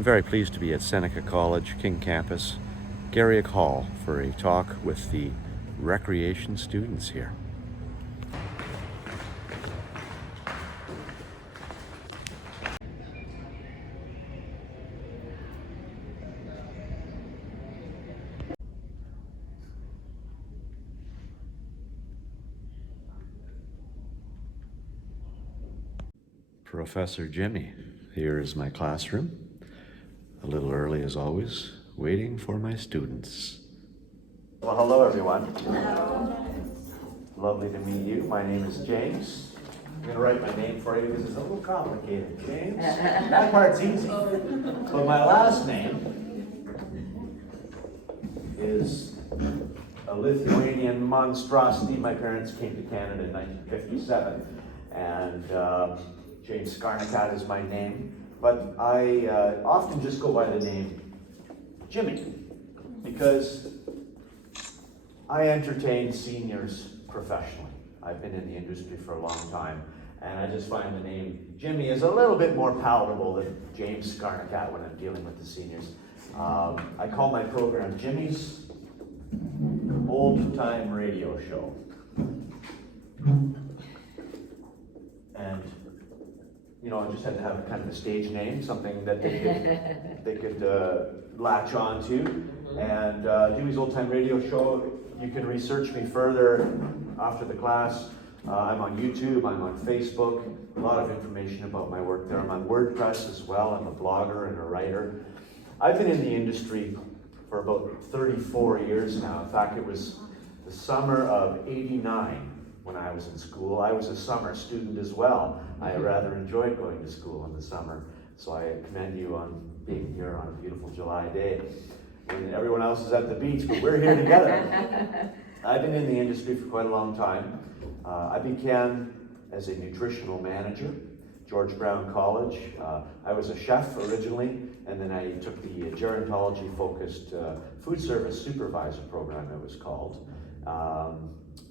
I'm very pleased to be at Seneca College, King Campus, Garrick Hall, for a talk with the recreation students here. Professor Jimmy, here is my classroom. A little early as always, waiting for my students. Well, hello everyone. Hello. Lovely to meet you. My name is James. I'm going to write my name for you because it's a little complicated. James. That part's easy. But my last name is a Lithuanian monstrosity. My parents came to Canada in 1957, and James Skarnakat is my name. But I often just go by the name Jimmy because I entertain seniors professionally. I've been in the industry for a long time, and I just find the name Jimmy is a little bit more palatable than James Skarnakat when I'm dealing with the seniors. I call my program Jimmy's Old Time Radio Show. And I just had to have kind of a stage name, something that they could latch on to. And Jimmy's Old Time Radio Show, you can research me further after the class. I'm on YouTube, I'm on Facebook, a lot of information about my work there. I'm on WordPress as well, I'm a blogger and a writer. I've been in the industry for about 34 years now. In fact, it was the summer of '89 when I was in school. I was a summer student as well. I rather enjoyed going to school in the summer, so I commend you on being here on a beautiful July day when everyone else is at the beach, but we're here together. I've been in the industry for quite a long time. I began as a nutritional manager, George Brown College. I was a chef originally, and then I took the gerontology-focused food service supervisor program, it was called,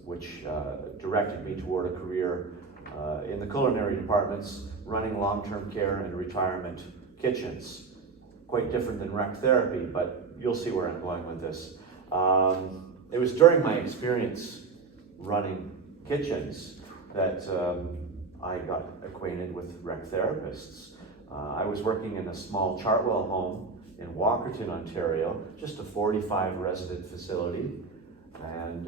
which directed me toward a career in the culinary departments, running long-term care and retirement kitchens. Quite different than rec therapy, but you'll see where I'm going with this. It was during my experience running kitchens that I got acquainted with rec therapists. I was working in a small Chartwell home in Walkerton, Ontario, just a 45 resident facility. And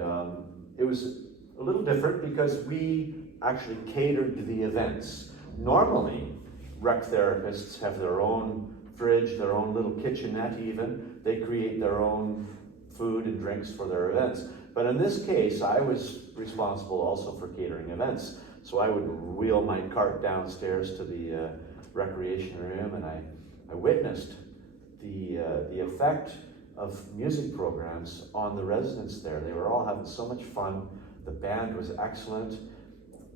it was a little different because we actually catered the events. Normally, rec therapists have their own fridge, their own little kitchenette even. They create their own food and drinks for their events. But in this case, I was responsible also for catering events. So I would wheel my cart downstairs to the recreation room, and I witnessed the effect of music programs on the residents there. They were all having so much fun. The band was excellent.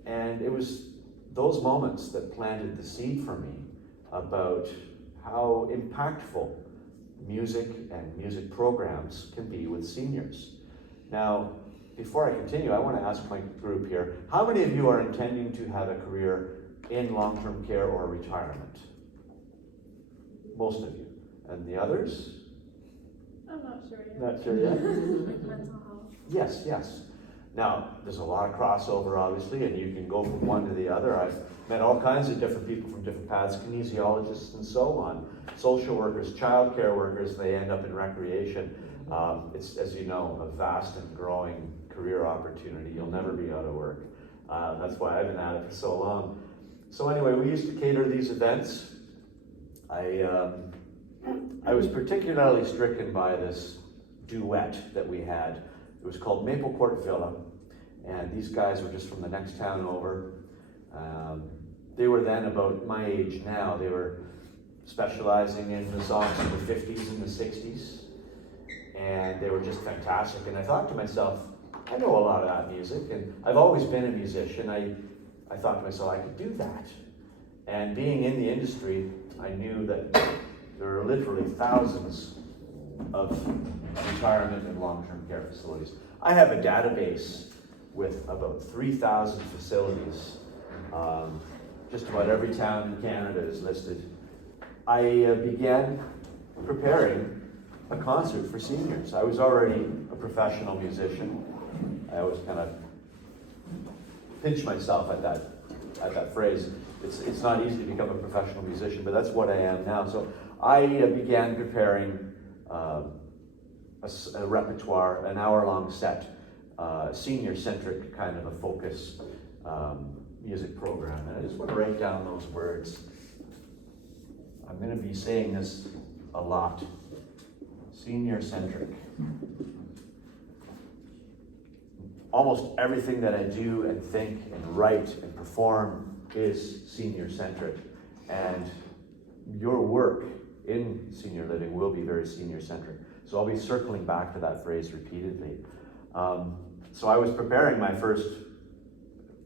And it was those moments that planted the seed for me about how impactful music and music programs can be with seniors. Now, before I continue, I want to ask my group here, how many of you are intending to have a career in long-term care or retirement? Most of you. And the others? I'm not sure yet. Not sure yet? Like mental health. Yes. Now, there's a lot of crossover, obviously, and you can go from one to the other. I've met all kinds of different people from different paths, kinesiologists and so on, social workers, child care workers, they end up in recreation. It's, as you know, a vast and growing career opportunity. You'll never be out of work. That's why I've been at it for so long. So anyway, we used to cater these events. I was particularly stricken by this duet that we had. It was called Maple Court Villa, and these guys were just from the next town over. They were then about my age now. They were specializing in the songs of the 50s and the 60s, and they were just fantastic. And I thought to myself, I know a lot of that music, and I've always been a musician. I thought to myself, I could do that. And being in the industry, I knew that there are literally thousands of retirement and long-term care facilities. I have a database with about 3,000 facilities. Just about every town in Canada is listed I began preparing a concert for seniors. I was already a professional musician. I always kind of pinch myself at that phrase. It's not easy to become a professional musician, but that's what I am now. So I began preparing a repertoire, an hour-long set, senior-centric kind of a focus music program. And I just want to write down those words. I'm going to be saying this a lot. Senior-centric. Almost everything that I do and think and write and perform is senior-centric. And your work in senior living will be very senior-centric. So I'll be circling back to that phrase repeatedly. So I was preparing my first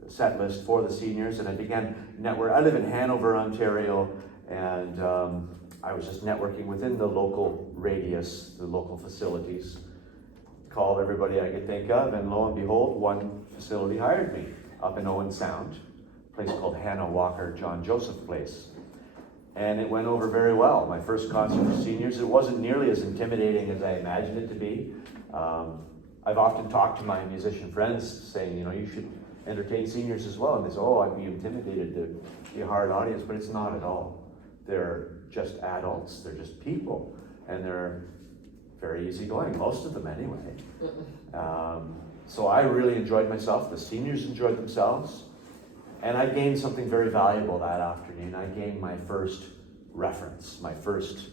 set list for the seniors, and I began network. I live in Hanover, Ontario, and I was just networking within the local radius, the local facilities. Called everybody I could think of, and lo and behold, one facility hired me up in Owen Sound, a place called Hannah Walker John Joseph Place. And it went over very well. My first concert for seniors, it wasn't nearly as intimidating as I imagined it to be. I've often talked to my musician friends saying, you should entertain seniors as well. And they say, oh, I'd be intimidated to be a hard audience, but it's not at all. They're just adults, they're just people, and they're very easygoing, most of them anyway. So I really enjoyed myself, the seniors enjoyed themselves, and I gained something very valuable that afternoon. I gained my first reference, my first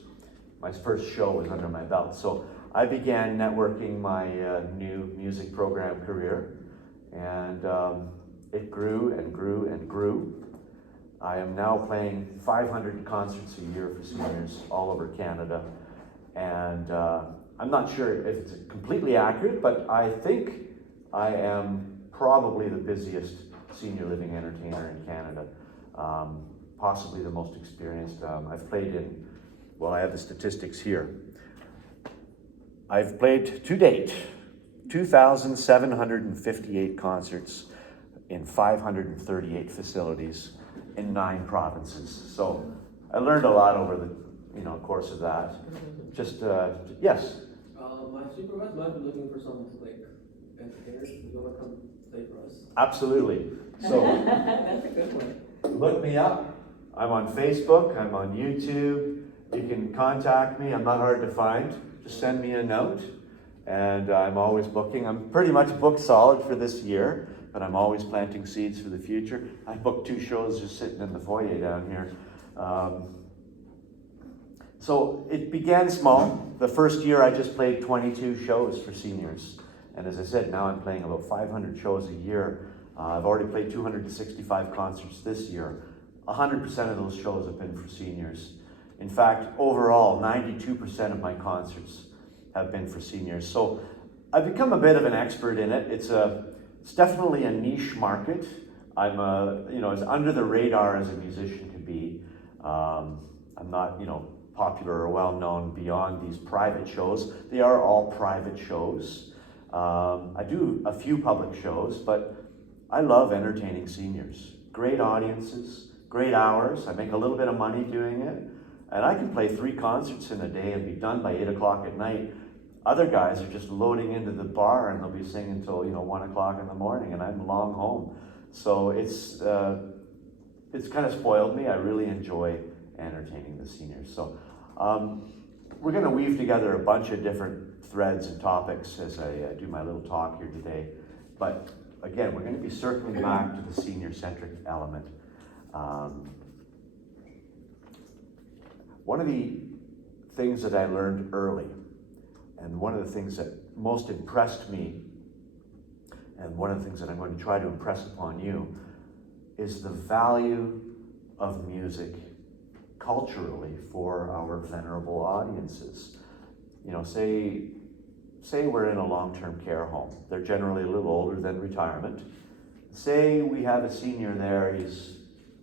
show was under my belt. So I began networking my new music program career, and it grew and grew and grew. I am now playing 500 concerts a year for seniors all over Canada. And I'm not sure if it's completely accurate, but I think I am probably the busiest senior living entertainer in Canada, possibly the most experienced. I've played in, well, I have the statistics here. I've played to date 2,758 concerts in 538 facilities in 9 provinces. So I learned a lot over the course of that. Just, yes? My supervisor might be looking for some, entertainers. You want to come play for us? Absolutely. So, That's a good one. look me up. I'm on Facebook, I'm on YouTube. You can contact me, I'm not hard to find. Just send me a note, and I'm always booking. I'm pretty much booked solid for this year, but I'm always planting seeds for the future. I booked 2 shows just sitting in the foyer down here. So it began small. The first year I just played 22 shows for seniors. And as I said, now I'm playing about 500 shows a year. I've already played 265 concerts this year. 100% of those shows have been for seniors. In fact, overall, 92% of my concerts have been for seniors. So I've become a bit of an expert in it. It's definitely a niche market. I'm as under the radar as a musician can be. I'm not, popular or well-known beyond these private shows. They are all private shows. I do a few public shows, but I love entertaining seniors. Great audiences, great hours. I make a little bit of money doing it. And I can play 3 concerts in a day and be done by 8 o'clock at night. Other guys are just loading into the bar and they'll be singing until 1 o'clock in the morning, and I'm long home. So it's kind of spoiled me. I really enjoy entertaining the seniors. So we're going to weave together a bunch of different threads and topics as I do my little talk here today. But again, we're going to be circling back to the senior-centric element. One of the things that I learned early, and one of the things that most impressed me, and one of the things that I'm going to try to impress upon you, is the value of music culturally for our venerable audiences. Say we're in a long-term care home. They're generally a little older than retirement. Say we have a senior there, he's,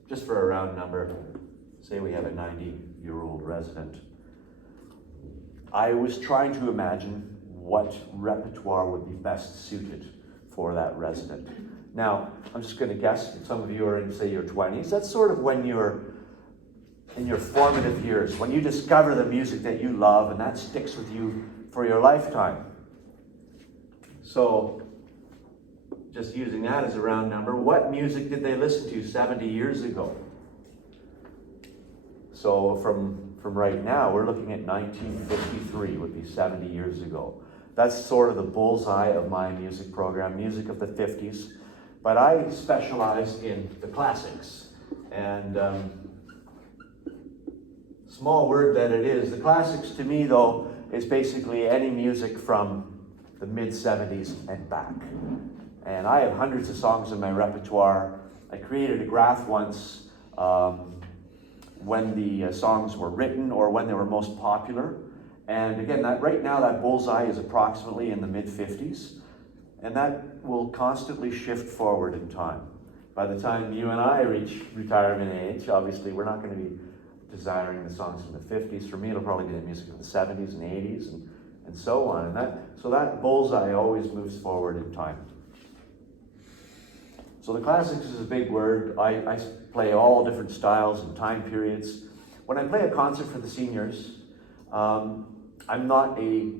just for a round number, say we have a 90-year-old resident. I was trying to imagine what repertoire would be best suited for that resident. Now, I'm just going to guess, some of you are in, say, your 20s. That's sort of when you're in your formative years, when you discover the music that you love and that sticks with you for your lifetime. So, just using that as a round number, what music did they listen to 70 years ago? So from right now, we're looking at 1953 would be 70 years ago. That's sort of the bullseye of my music program, music of the 50s. But I specialize in the classics. And small word that it is, the classics to me though, is basically any music from the mid-70s and back. And I have hundreds of songs in my repertoire. I created a graph once when the songs were written or when they were most popular. And again, right now that bullseye is approximately in the mid-50s. And that will constantly shift forward in time. By the time you and I reach retirement age, obviously we're not going to be desiring the songs from the 50s. For me, it'll probably be the music of the 70s and 80s and so on. And so that bullseye always moves forward in time. So the classics is a big word. I play all different styles and time periods. When I play a concert for the seniors, I'm not a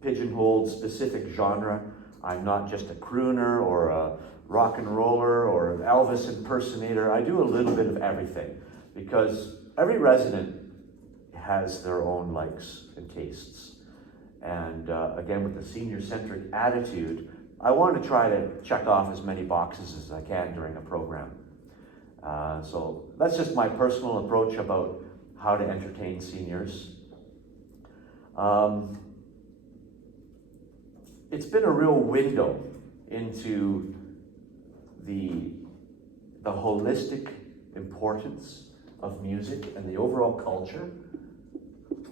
pigeonholed specific genre. I'm not just a crooner or a rock and roller or an Elvis impersonator. I do a little bit of everything because every resident has their own likes and tastes. And again, with the senior-centric attitude, I want to try to check off as many boxes as I can during a program. So that's just my personal approach about how to entertain seniors. It's been a real window into the holistic importance of music and the overall culture.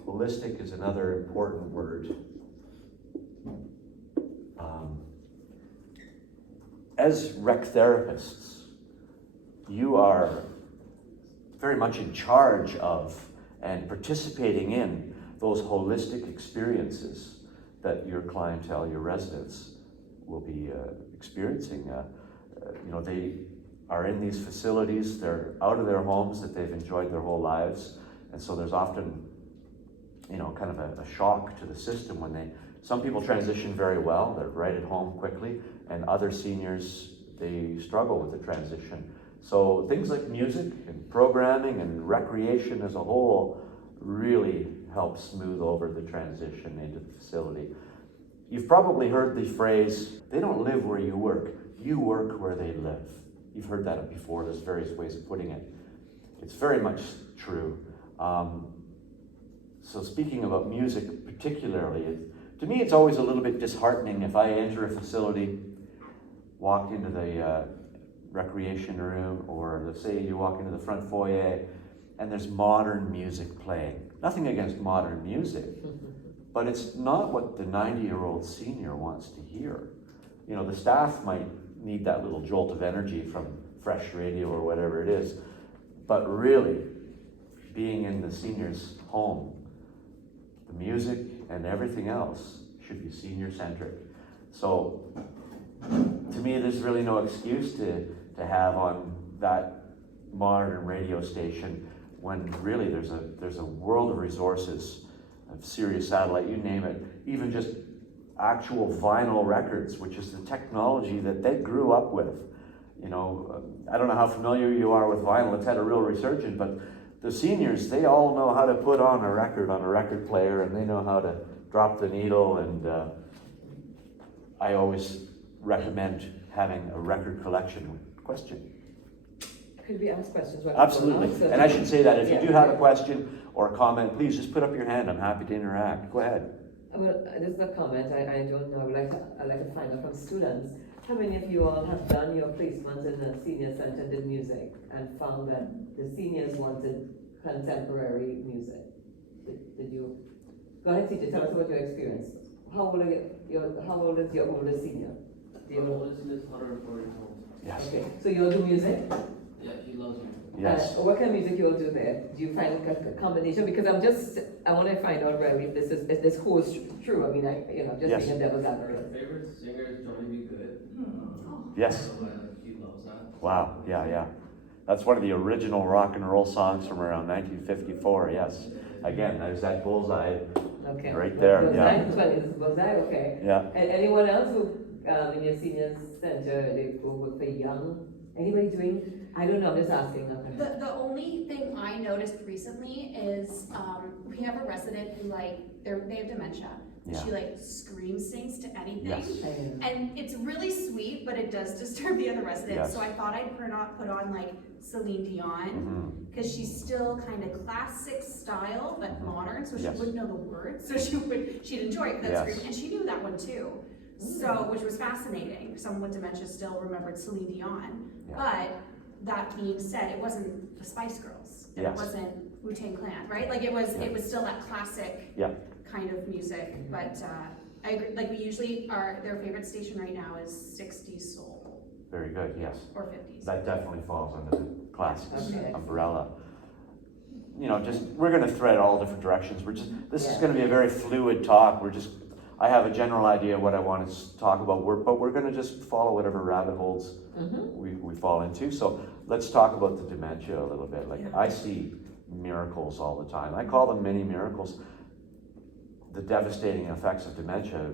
Holistic is another important word. As rec therapists, you are very much in charge of and participating in those holistic experiences that your clientele, your residents, will be experiencing. They are in these facilities, they're out of their homes that they've enjoyed their whole lives, and so there's often, kind of a shock to the system when some people transition very well, they're right at home quickly, and other seniors, they struggle with the transition. So things like music and programming and recreation as a whole really help smooth over the transition into the facility. You've probably heard the phrase, they don't live where you work where they live. You've heard that before, there's various ways of putting it. It's very much true. So speaking about music particularly, to me it's always a little bit disheartening if I enter a facility, walk into the recreation room, or let's say you walk into the front foyer and there's modern music playing. Nothing against modern music, but it's not what the 90-year-old senior wants to hear. The staff might need that little jolt of energy from fresh radio or whatever it is, but really, being in the senior's home, the music and everything else should be senior-centric. So, to me, there's really no excuse to have on that modern radio station when really there's a world of resources, of Sirius satellite, you name it, even just actual vinyl records, which is the technology that they grew up with. I don't know how familiar you are with vinyl, it's had a real resurgence, but the seniors, they all know how to put on a record player, and they know how to drop the needle, and I always recommend having a record collection. Question? Could we ask questions? Absolutely. And I should say that if you do have a question or a comment, please just put up your hand. I'm happy to interact. Go ahead. Well, this is a comment. I don't know. I'd like to find out from students. How many of you all have done your placements in the senior center, did music, and found that the seniors wanted contemporary music? Did you? Go ahead, teacher. Tell us about your experience. How old is your oldest senior? My oldest is 140 years old. Yes. Okay. So you'll do music? Yeah, he loves music. Yes. What kind of music you'll do there? Do you find a combination? Because I want to find out really if this holds true. I mean, Yes. being a devil's advocate. My favorite singer is Johnny B. Good. Yes. So, he loves that. Wow. Yeah. That's one of the original rock and roll songs from around 1954, yes. Again, there's that bullseye Okay. right there, Was yeah. 1920s, was that okay? Yeah. And anyone else who, in your senior center, they go with the young, anybody doing, I don't know, I'm just asking. Okay. The only thing I noticed recently is, we have a resident who they have dementia. And Yeah. she scream sings to anything. Yes. And it's really sweet, but it does disturb the other residents. Yes. So I thought I'd put on Celine Dion, Mhm. because she's still kind of classic style, but Mhm. modern, so she Yes. wouldn't know the words, so she'd enjoy it, that Yes. scream, and she knew that one too. So, which was fascinating, someone with dementia still remembered Celine Dion. Yeah. But that being said, it wasn't the Spice Girls, and Yes. it wasn't Wu-Tang Clan, right? It was still that classic Yeah. kind of music, but I agree, we usually their favorite station right now is 60s soul, Very good, yes. or 50s. That definitely falls under the classics Okay. umbrella. We're gonna thread all different directions. This is gonna be a very fluid talk. I have a general idea of what I want to talk about, but we're gonna just follow whatever rabbit holes we fall into. So let's talk about the dementia a little bit. I see miracles all the time. I call them mini miracles. The devastating effects of dementia,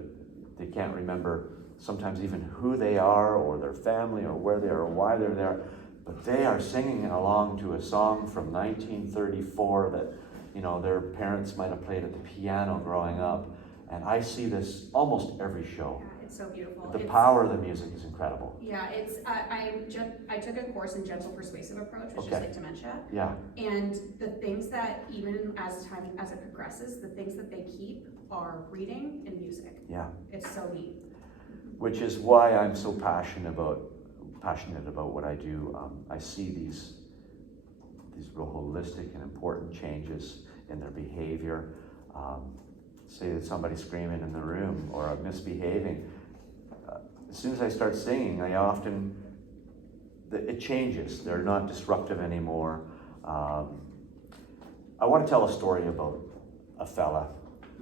they can't remember sometimes even who they are or their family or where they are or why they're there, but they are singing along to a song from 1934 that their parents might have played at the piano growing up. And I see this almost every show. Yeah, it's so beautiful. The power of the music is incredible. Yeah, I took a course in gentle persuasive approach, which Okay. is dementia. Yeah, And the things that even as it progresses, the things that they keep are reading and music. yeah. It's so neat. Which is why I'm so passionate about what I do. I see these real holistic and important changes in their behavior. Say that somebody's screaming in the room or misbehaving. As soon as I start singing, it changes. They're not disruptive anymore. I want to tell a story about a fella.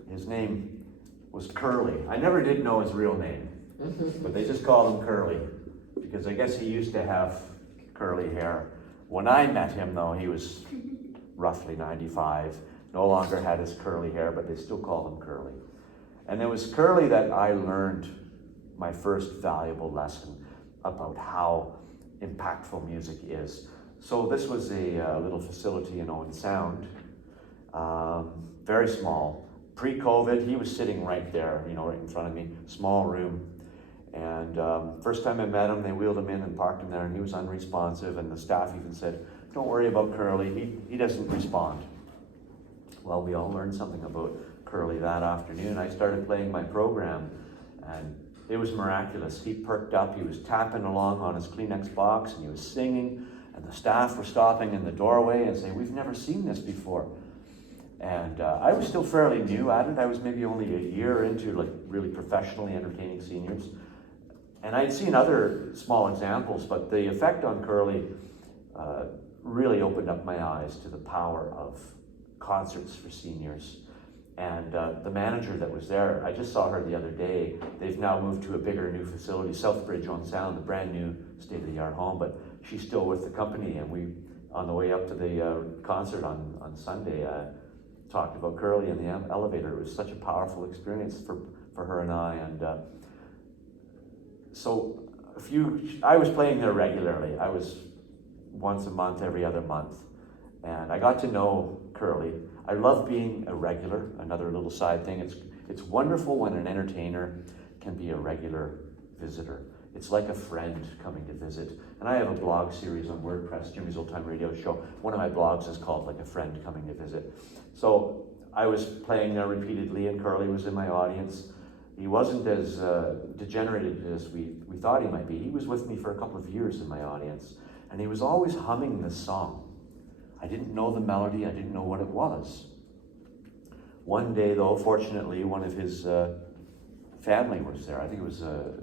His name was Curly. I never did know his real name, but they just called him Curly because I guess he used to have curly hair. When I met him, though, he was roughly 95. No longer had his curly hair, but they still call him Curly. And it was Curly that I learned my first valuable lesson about how impactful music is. So this was a little facility in Owen Sound, very small. Pre-COVID, he was sitting right there, right in front of me, small room. And first time I met him, they wheeled him in and parked him there, and he was unresponsive, and the staff even said, "Don't worry about Curly, he doesn't respond." Well, we all learned something about Curly that afternoon. I started playing my program, and it was miraculous. He perked up, he was tapping along on his Kleenex box, and he was singing, and the staff were stopping in the doorway and saying, "We've never seen this before." And I was still fairly new at it. I was maybe only a year into really professionally entertaining seniors. And I'd seen other small examples, but the effect on Curly really opened up my eyes to the power of concerts for seniors. And the manager that was there, I just saw her the other day. They've now moved to a bigger new facility, Southbridge on Sound, a brand new state-of-the-art home, but she's still with the company. And we, on the way up to the concert on Sunday, talked about Curly in the elevator. It was such a powerful experience for her and I. And so I was playing there regularly. I was once a month, every other month. And I got to know Curly. I love being a regular, another little side thing. It's wonderful when an entertainer can be a regular visitor. It's like a friend coming to visit. And I have a blog series on WordPress, Jimmy's Old Time Radio Show. One of my blogs is called Like a Friend Coming to Visit. So I was playing there repeatedly, and Curly was in my audience. He wasn't as degenerated as we thought he might be. He was with me for a couple of years in my audience, and he was always humming this song. I didn't know the melody, I didn't know what it was. One day, though, fortunately, one of his family was there. I think it was a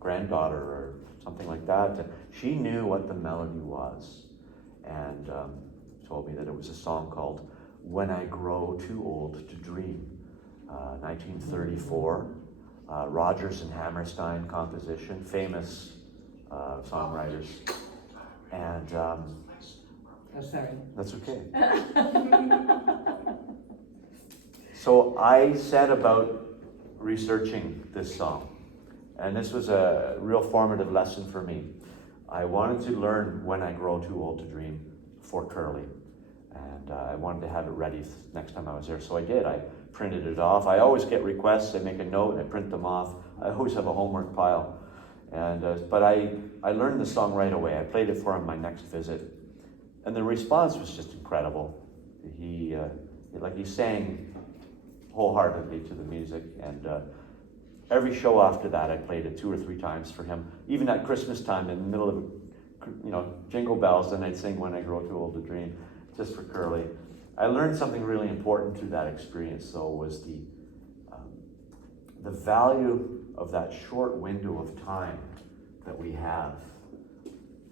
granddaughter or something like that. She knew what the melody was, and told me that it was a song called "When I Grow Too Old to Dream," 1934. Rodgers and Hammerstein composition, famous songwriters. And Oh, sorry. That's okay. So I set about researching this song, and this was a real formative lesson for me. I wanted to learn When I Grow Too Old to Dream for Curly, and I wanted to have it ready next time I was there, so I did. I printed it off. I always get requests, I make a note and I print them off. I always have a homework pile, and but I learned the song right away. I played it for him my next visit, and the response was just incredible. He sang wholeheartedly to the music, and every show after that I played it 2 or 3 times for him. Even at Christmas time, in the middle of Jingle Bells, then I'd sing When I Grow Too Old to Dream, just for Curly. I learned something really important through that experience, though, was the value of that short window of time that we have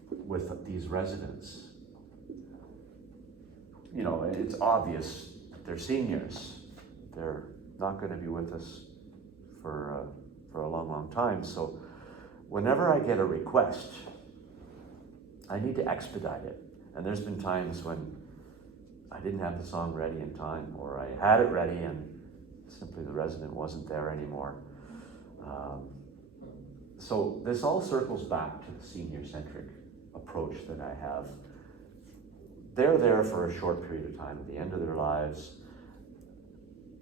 with these residents. You know, it's obvious they're seniors. They're not going to be with us for a long, long time. So whenever I get a request, I need to expedite it. And there's been times when I didn't have the song ready in time, or I had it ready and simply the resident wasn't there anymore. So this all circles back to the senior-centric approach that I have. They're there for a short period of time at the end of their lives.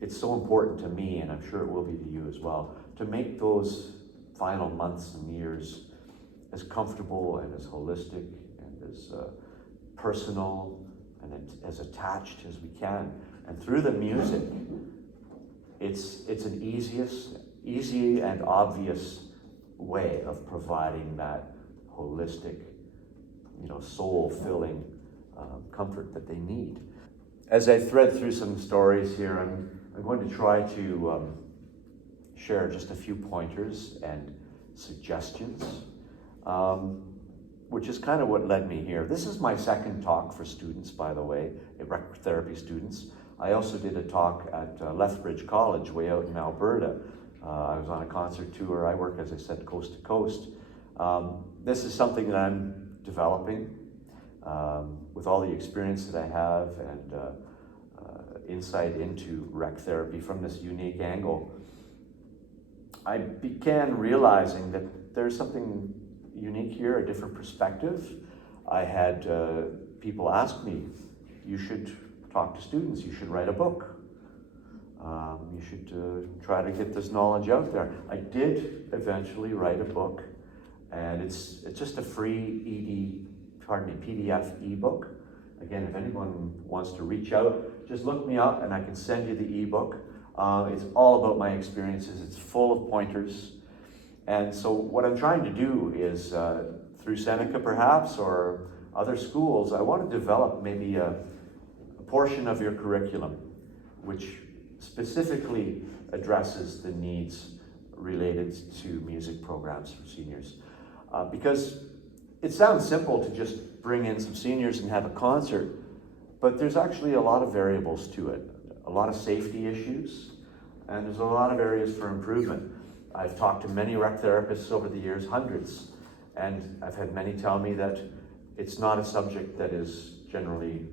It's so important to me, and I'm sure it will be to you as well, to make those final months and years as comfortable and as holistic and as personal and as attached as we can. And through the music, it's an easy and obvious way of providing that holistic, soul-filling comfort that they need. As I thread through some stories here, I'm going to try to share just a few pointers and suggestions, which is kind of what led me here. This is my second talk for students, by the way, rec therapy students. I also did a talk at Lethbridge College, way out in Alberta. I was on a concert tour. I work, as I said, coast to coast. This is something that I'm developing with all the experience that I have and insight into rec therapy from this unique angle. I began realizing that there's something unique here, a different perspective. I had people ask me, you should talk to students, you should write a book. You should try to get this knowledge out there. I did eventually write a book, and it's just a free PDF ebook. Again, if anyone wants to reach out, just look me up and I can send you the ebook. It's all about my experiences. It's full of pointers. And so what I'm trying to do is, through Seneca perhaps, or other schools, I want to develop maybe a portion of your curriculum which specifically addresses the needs related to music programs for seniors. Because it sounds simple to just bring in some seniors and have a concert, but there's actually a lot of variables to it, a lot of safety issues, and there's a lot of areas for improvement. I've talked to many rec therapists over the years, hundreds, and I've had many tell me that it's not a subject that is generally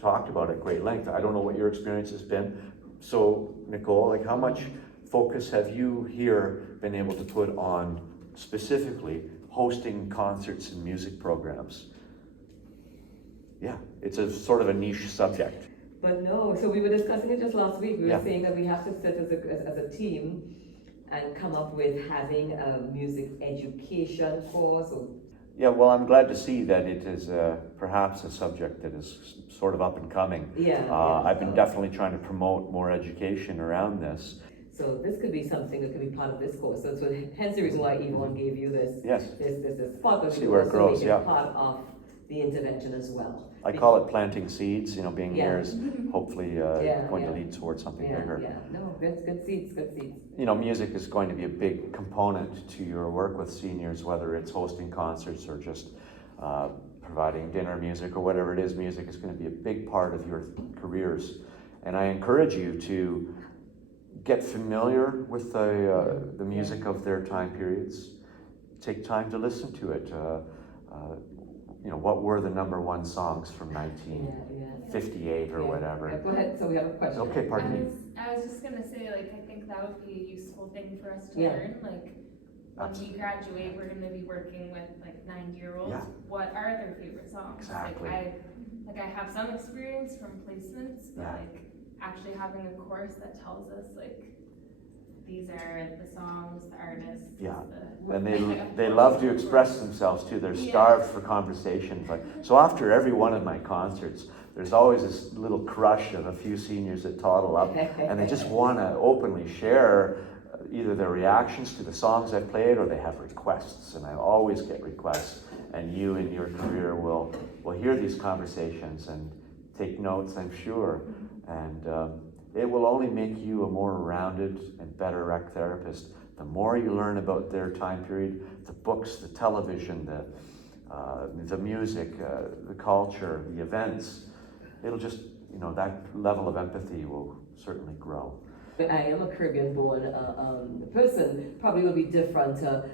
talked about at great length. I don't know what your experience has been. So, Nicole, how much focus have you here been able to put on specifically hosting concerts and music programs? Yeah, it's a sort of a niche subject. But no, so we were discussing it just last week. We were Yeah. saying that we have to sit as a team and come up with having a music education course. Yeah, well, I'm glad to see that it is perhaps a subject that is sort of up and coming. I've been definitely trying to promote more education around this. So this could be something that could be part of this course. So hence the reason why Yvonne gave you this. Yes. This part of See where it grows, yeah. part of the intervention as well. I call it planting seeds, being Yeah. here is hopefully going to lead towards something bigger. Yeah, no, good seeds. Music is going to be a big component to your work with seniors, whether it's hosting concerts or just providing dinner music or whatever it is. Music is going to be a big part of your careers. And I encourage you to get familiar with the music of their time periods. Take time to listen to it. you know, what were the number one songs from Yeah, 1958 or yeah. whatever. Yeah, go ahead, so we have a question. Okay, pardon me. I was just gonna say, like, I think that would be a useful thing for us to Yeah. learn, like, when we graduate, we're gonna be working with like 9-year-olds. Yeah. What are their favorite songs? Exactly. Like I have some experience from placements, but Yeah. like actually having a course that tells us like, these are the songs, the artists. Yeah. the- And they love to express themselves too. They're Yeah. starved for conversation. But so after every one of my concerts, there's always this little crush of a few seniors that toddle up, and they just want to openly share either their reactions to the songs I played, or they have requests. And I always get requests. And you in your career will hear these conversations and take notes, I'm sure. And it will only make you a more rounded and better rec therapist. The more you learn about their time period, the books, the television, the music, the culture, the events, it'll just, you know, that level of empathy will certainly grow. I am a Caribbean-born person, probably will be different to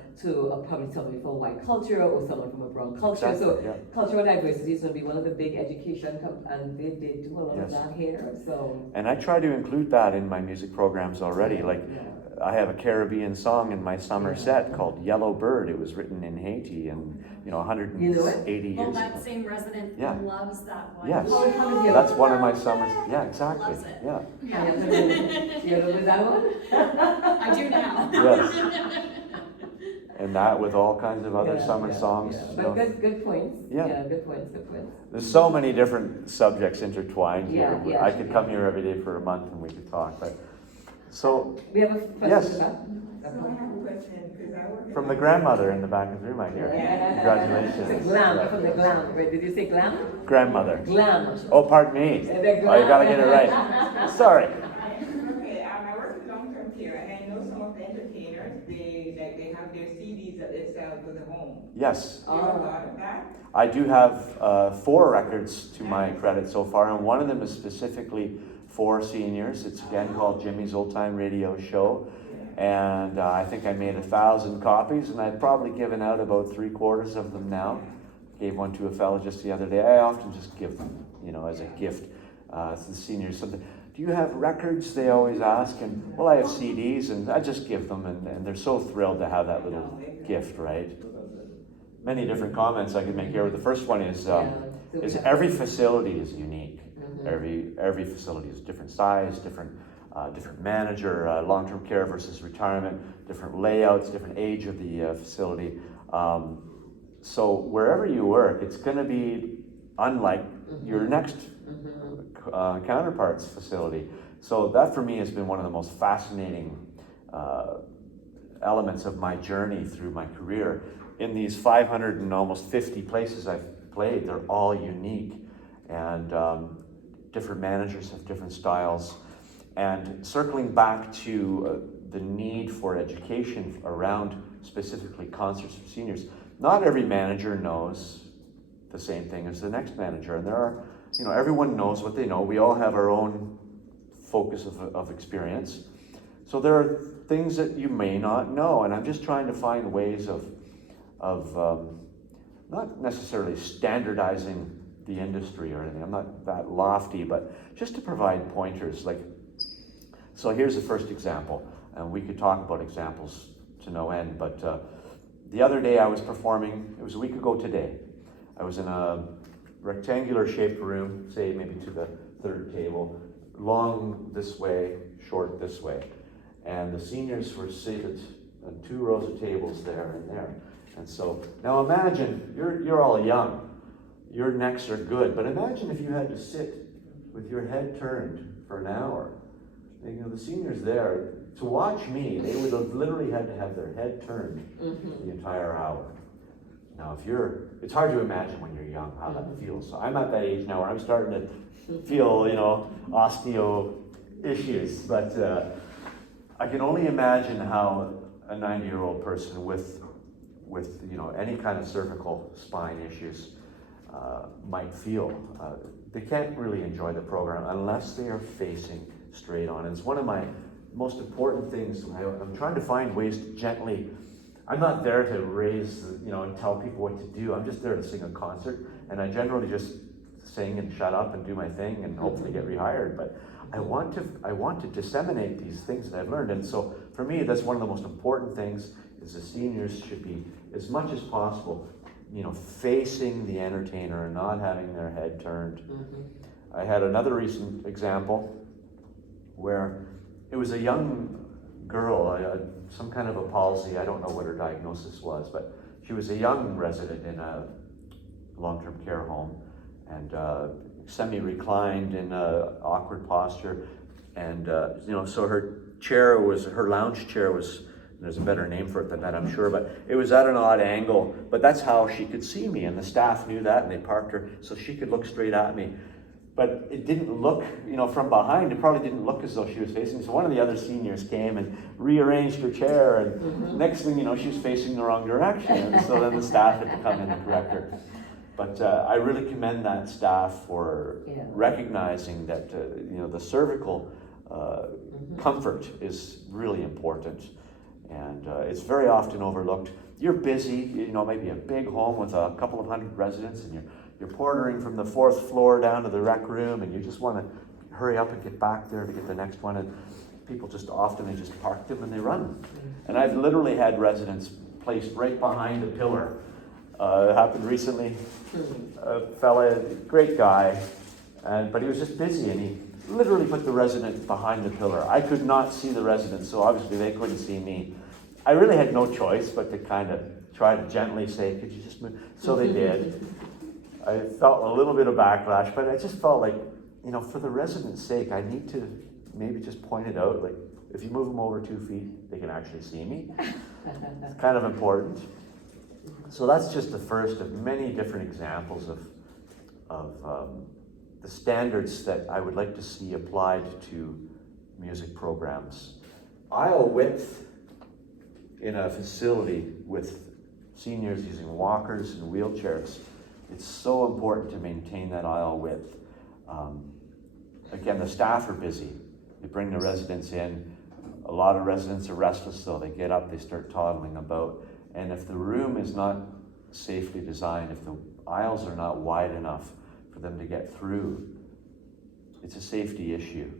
probably somebody from white culture or someone from a brown culture. Exactly, So yeah. cultural diversity is going to be one of the big education, and they do a lot of Yes. that here. So And I try to include that in my music programs already. Like, yeah. I have a Caribbean song in my summer set called Yellow Bird. It was written in Haiti and, you know, 180 You know it? Well, years that ago. same resident Yeah. loves that one. Yes. How did you- That's one of my summers. Yeah, exactly. Loves it. Yeah. Yeah. You know that one? I do now. Yes. And that with all kinds of other Yeah, summer yeah, songs. yeah. you But know. good points. Yeah. Good points. There's so many different subjects intertwined here. Yeah, yeah. I could come here every day for a month and we could talk. But so We have a question Yes. to that. So I have a question, because I work. from the grandmother in the back of the room, I hear. Congratulations. It's a glam, from the glam. Wait, did you say glam? Grandmother. Glam. Oh, pardon me. The Oh, you gotta get it right. Sorry. Okay, I work in long-term care, and I know some of the entertainers, they have their CDs that they sell to the home. Yes, You have thought of that? I do have 4 records to my credit so far, and one of them is specifically for seniors. It's again called Jimmy's Old Time Radio Show, and I think I made 1,000 copies, and I've probably given out about 3/4 of them now. Gave one to a fellow just the other day. I often just give them, you know, as a gift to the seniors. Something. Do you have records? They always ask, and well, I have CDs, and I just give them, and they're so thrilled to have that little gift, right? Many different comments I could make here. The first one is every facility is unique. Every facility is different size, different manager, long-term care versus retirement, different layouts, different age of the facility. So wherever you work, it's going to be unlike your next counterpart's facility. So that for me has been one of the most fascinating elements of my journey through my career. In these 500 and almost 50 places I've played, they're all unique, and different managers have different styles. And circling back to the need for education around specifically concerts for seniors, not every manager knows the same thing as the next manager, and there are, you know, everyone knows what they know. We all have our own focus of experience. So there are things that you may not know, and I'm just trying to find ways of not necessarily standardizing the industry or anything. I'm not that lofty, but just to provide pointers. Like, so here's the first example, and we could talk about examples to no end, but the other day I was performing, it was a week ago today. I was in a rectangular shaped room, say maybe to the 3rd table, long this way, short this way. And the seniors were seated on 2 rows of tables there and there. And so, now imagine, you're all young, your necks are good, but imagine if you had to sit with your head turned for an hour. You know, the seniors there, to watch me, they would have literally had to have their head turned the entire hour. Now, it's hard to imagine when you're young how that feels. So I'm at that age now where I'm starting to feel, you know, osteo issues, but I can only imagine how a 90-year-old person with you know, any kind of cervical spine issues might feel. They can't really enjoy the program unless they are facing straight on. And it's one of my most important things. I'm trying to find ways to gently I'm not there to raise, and tell people what to do. I'm just there to sing a concert, and I generally just sing and shut up and do my thing and hopefully get rehired. But I want to disseminate these things that I've learned, and so for me, that's one of the most important things. Is the seniors should be, as much as possible, facing the entertainer and not having their head turned. I had another recent example where it was a young girl, some kind of a palsy. I don't know what her diagnosis was, but she was a young resident in a long-term care home, and semi-reclined in a awkward posture, and so her lounge chair was, there's a better name for it than that, I'm sure, but it was at an odd angle, but that's how she could see me, and the staff knew that, and they parked her so she could look straight at me. But it didn't look, from behind, it probably didn't look as though she was facing me. So one of the other seniors came and rearranged her chair, and next thing you know, she was facing the wrong direction, and so then the staff had to come in and correct her. But I really commend that staff for recognizing that, the cervical comfort is really important. And it's very often overlooked. You're busy, maybe a big home with a couple of hundred residents, and you're portering from the 4th floor down to the rec room, and you just want to hurry up and get back there to get the next one. And people just park them and they run. And I've literally had residents placed right behind a pillar. It happened recently. A fella, great guy, but he was just busy, and he literally put the resident behind the pillar. I could not see the resident, so obviously they couldn't see me. I really had no choice but to kind of try to gently say, could you just move? So they did. I felt a little bit of backlash, but I just felt like, for the resident's sake, I need to maybe just point it out. Like, if you move them over 2 feet, they can actually see me. It's kind of important. So that's just the first of many different examples of the standards that I would like to see applied to music programs. Aisle width in a facility with seniors using walkers and wheelchairs, it's so important to maintain that aisle width. Again, the staff are busy. They bring the residents in. A lot of residents are restless, so they get up, they start toddling about. And if the room is not safely designed, if the aisles are not wide enough for them to get through, it's a safety issue.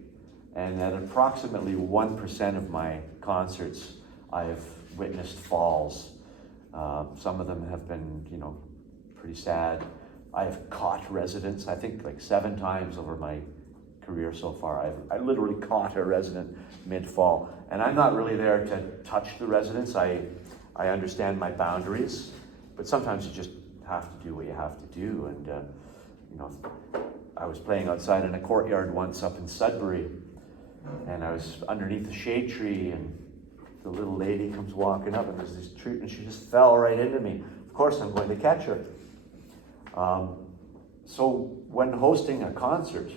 And at approximately 1% of my concerts, I've witnessed falls. Some of them have been, pretty sad. I have caught residents, I think like 7 times over my career so far. I literally caught a resident mid-fall. And I'm not really there to touch the residents. I understand my boundaries, but sometimes you just have to do what you have to do. And, I was playing outside in a courtyard once up in Sudbury, and I was underneath the shade tree, and the little lady comes walking up, and there's this tree, and she just fell right into me. Of course, I'm going to catch her. So when hosting a concert,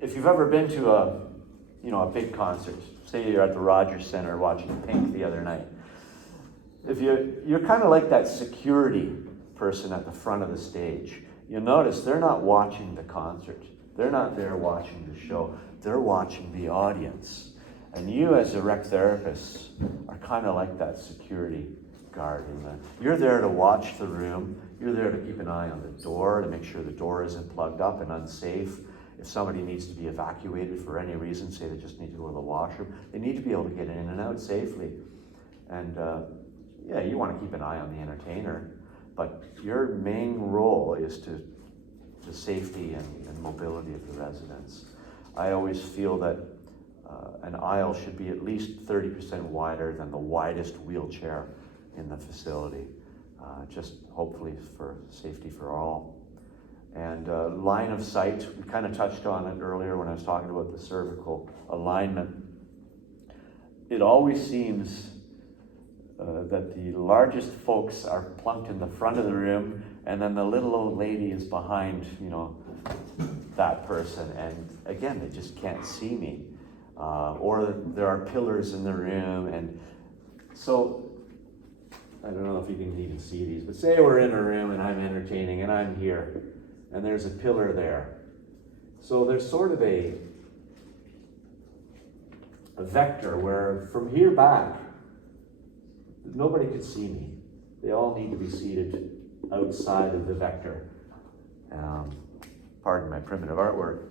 if you've ever been to a big concert, say you're at the Rogers Center watching Pink the other night, if you're kind of like that security person at the front of the stage, you'll notice they're not watching the concert. They're not there watching the show. They're watching the audience. And you as a rec therapist are kind of like that security guard. You're there to watch the room. You're there to keep an eye on the door, to make sure the door isn't plugged up and unsafe. If somebody needs to be evacuated for any reason, say they just need to go to the washroom, they need to be able to get in and out safely. And you want to keep an eye on the entertainer, but your main role is to the safety and mobility of the residents. I always feel that an aisle should be at least 30% wider than the widest wheelchair in the facility, just hopefully for safety for all. And line of sight, we kind of touched on it earlier when I was talking about the cervical alignment. It always seems that the largest folks are plunked in the front of the room, and then the little old lady is behind, that person. And again, they just can't see me. Or there are pillars in the room. And so, I don't know if you can even see these, but say we're in a room and I'm entertaining and I'm here, and there's a pillar there. So there's sort of a vector where from here back, nobody could see me. They all need to be seated outside of the vector. Pardon my primitive artwork.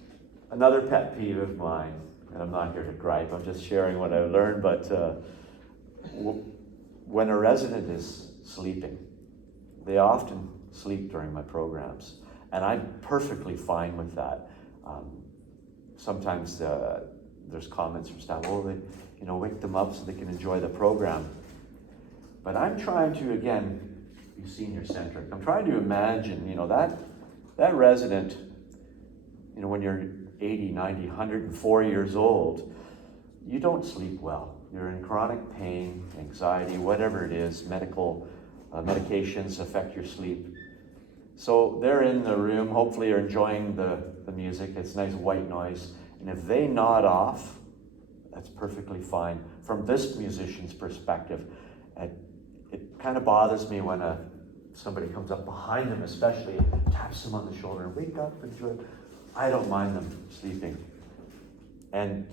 Another pet peeve of mine, and I'm not here to gripe, I'm just sharing what I've learned, but when a resident is sleeping, they often sleep during my programs, and I'm perfectly fine with that. Sometimes there's comments from staff, oh, they, wake them up so they can enjoy the program. But I'm trying to, again, be senior-centric. I'm trying to imagine, that resident, when you're 80, 90, 104 years old, you don't sleep well. You're in chronic pain, anxiety, whatever it is, medications affect your sleep. So they're in the room, hopefully are enjoying the music, it's nice white noise, and if they nod off, that's perfectly fine. From this musician's perspective, it kind of bothers me when somebody comes up behind them, especially, taps them on the shoulder, and wake up, enjoy it. I don't mind them sleeping. And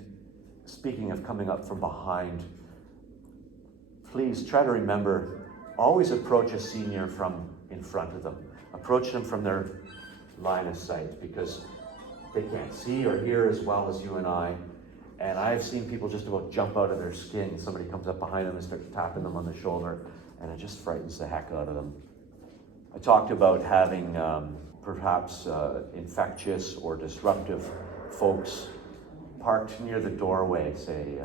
speaking of coming up from behind, please try to remember, always approach a senior from in front of them. Approach them from their line of sight, because they can't see or hear as well as you and I. And I've seen people just about jump out of their skin. Somebody comes up behind them and starts tapping them on the shoulder, and it just frightens the heck out of them. I talked about having perhaps infectious or disruptive folks parked near the doorway, say,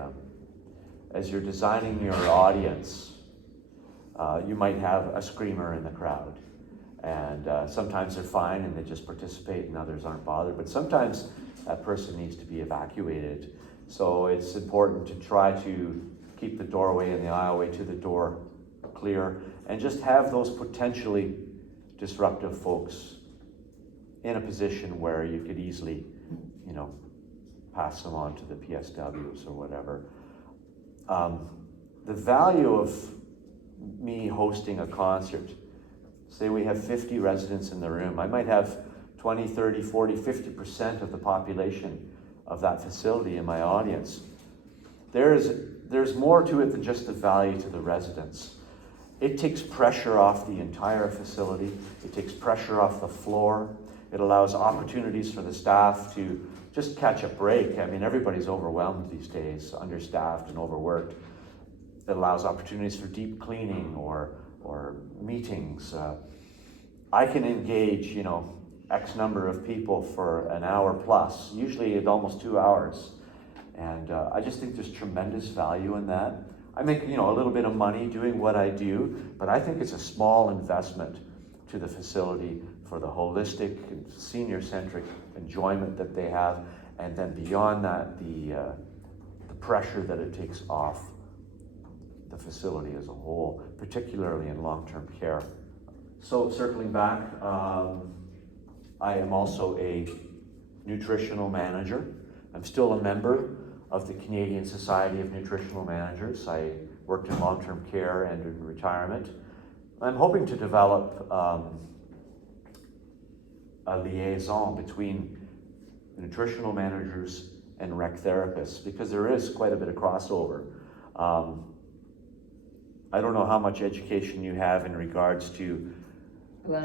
as you're designing your audience, you might have a screamer in the crowd. And sometimes they're fine and they just participate and others aren't bothered, but sometimes that person needs to be evacuated. So it's important to try to keep the doorway and the aisleway to the door clear, and just have those potentially disruptive folks in a position where you could easily, pass them on to the PSWs or whatever. The value of me hosting a concert, say we have 50 residents in the room, I might have 20, 30, 40, 50% of the population of that facility in my audience. There's more to it than just the value to the residents. It takes pressure off the entire facility. It takes pressure off the floor. It allows opportunities for the staff to just catch a break. I mean, everybody's overwhelmed these days, understaffed and overworked. It allows opportunities for deep cleaning or meetings. I can engage, X number of people for an hour plus, usually at almost 2 hours. And I just think there's tremendous value in that. I make, a little bit of money doing what I do, but I think it's a small investment to the facility for the holistic and senior-centric enjoyment that they have, and then beyond that, the pressure that it takes off the facility as a whole, particularly in long-term care. So circling back, I am also a nutritional manager. I'm still a member of the Canadian Society of Nutritional Managers. I worked in long-term care and in retirement. I'm hoping to develop a liaison between nutritional managers and rec therapists, because there is quite a bit of crossover. I don't know how much education you have in regards to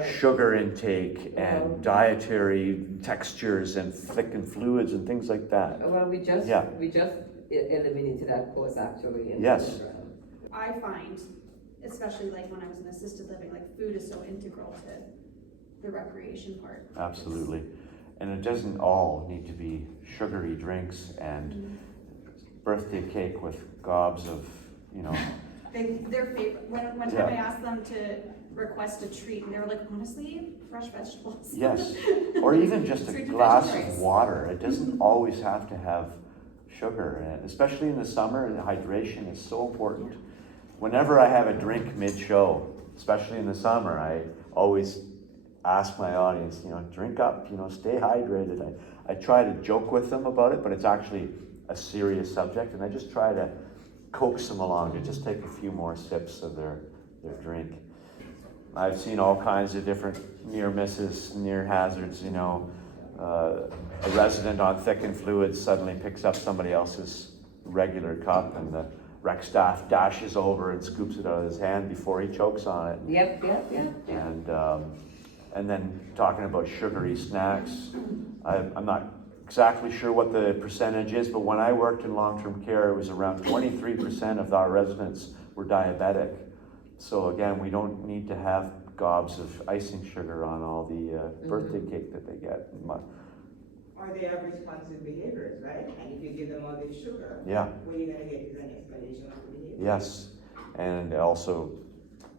sugar intake and dietary textures and thickened fluids and things like that. Well, we just eliminated that course actually. Yes. I find, especially like when I was in assisted living, like food is so integral to the recreation part. Absolutely. And it doesn't all need to be sugary drinks and birthday cake with gobs of, Their favorite, one time I asked them to request a treat, and they were like, honestly, fresh vegetables. Yes, or even just a Sweet glass potato of rice. water. It doesn't always have to have sugar, and especially in the summer, the hydration is so important. Whenever I have a drink mid-show, especially in the summer, I always ask my audience, drink up, stay hydrated. I try to joke with them about it, but it's actually a serious subject, and I just try to coax them along to just take a few more sips of their drink. I've seen all kinds of different near misses, near hazards, a resident on thickened fluids suddenly picks up somebody else's regular cup, and rec staff dashes over and scoops it out of his hand before he chokes on it. Yep. And then talking about sugary snacks, I'm not exactly sure what the percentage is, but when I worked in long-term care, it was around 23% of our residents were diabetic. So again, we don't need to have gobs of icing sugar on all the birthday cake that they get. Or they have responsive behaviors, right? And if you give them all this sugar, Yeah. what you're gonna get is an escalation of the behavior. Yes, and it also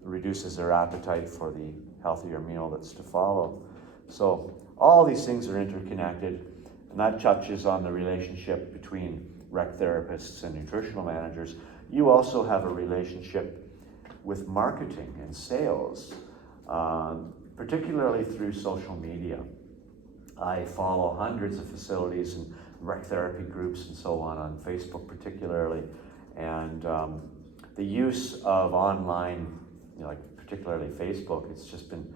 reduces their appetite for the healthier meal that's to follow. So all these things are interconnected, and that touches on the relationship between rec therapists and nutritional managers. You also have a relationship with marketing and sales, particularly through social media. I follow hundreds of facilities and rec therapy groups and so on Facebook particularly, and the use of online, like particularly Facebook, it's just been